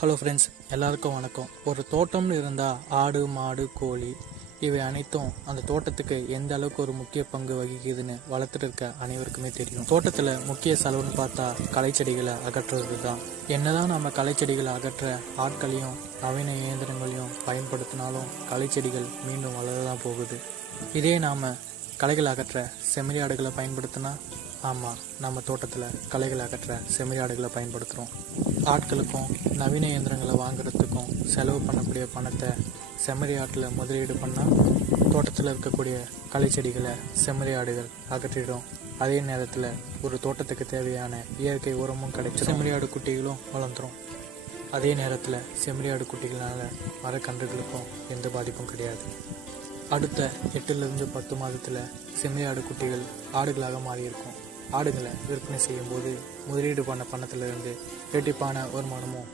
Hello friends எல்லாருக்கும் வணக்கம். ஒரு தோட்டம்னு இருந்தால் ஆடு மாடு கோழி இவை அனைத்தும் அந்த தோட்டத்துக்கு எந்த அளவுக்கு ஒரு முக்கிய பங்கு வகிக்குதுன்னு வளர்த்துட்டு இருக்க அனைவருக்குமே தெரியும். தோட்டத்தில் முக்கிய செலவுன்னு பார்த்தா களைச்செடிகளை அகற்றுறது தான் என்னதான் நம்ம கலைச்செடிகளை அகற்ற ஆட்களையும் நவீன இயந்திரங்களையும் பயன்படுத்தினாலும் கலைச்செடிகள் மீண்டும் வளர தான் போகுது. இதே நாம் களைகள் அகற்ற செம்மறி ஆடுகளை பயன்படுத்தினா ஆமாம் நம்ம தோட்டத்தில் களைகள் அகற்ற செம்மறி ஆடுகளை பயன்படுத்துகிறோம் ஆட்களுக்கும் நவீன இயந்திரங்களை வாங்குறதுக்கும் செலவு பண்ணக்கூடிய பணத்தை செம்மறி ஆட்டில் முதலீடு பண்ணால் தோட்டத்தில் இருக்கக்கூடிய களை செடிகளை செம்மறி ஆடுகள் அகற்றிடும். அதே நேரத்தில் ஒரு தோட்டத்துக்கு தேவையான இயற்கை உரமும் கிடைச்சி செம்மறியாடு குட்டிகளும் வளர்ந்துரும். அதே நேரத்தில் செம்மறி ஆடு குட்டிகளால் மரக்கன்றுகளுக்கும் எந்த பாதிப்பும் கிடையாது. அடுத்த எட்டுலேருந்து பத்து மாதத்தில் செம்மையாடு குட்டிகள் ஆடுகளாக மாறியிருக்கும். ஆடுகளை விற்பனை செய்யும்போது முதலீடு பண்ண பணத்திலிருந்து இரட்டிப்பான வருமானமும்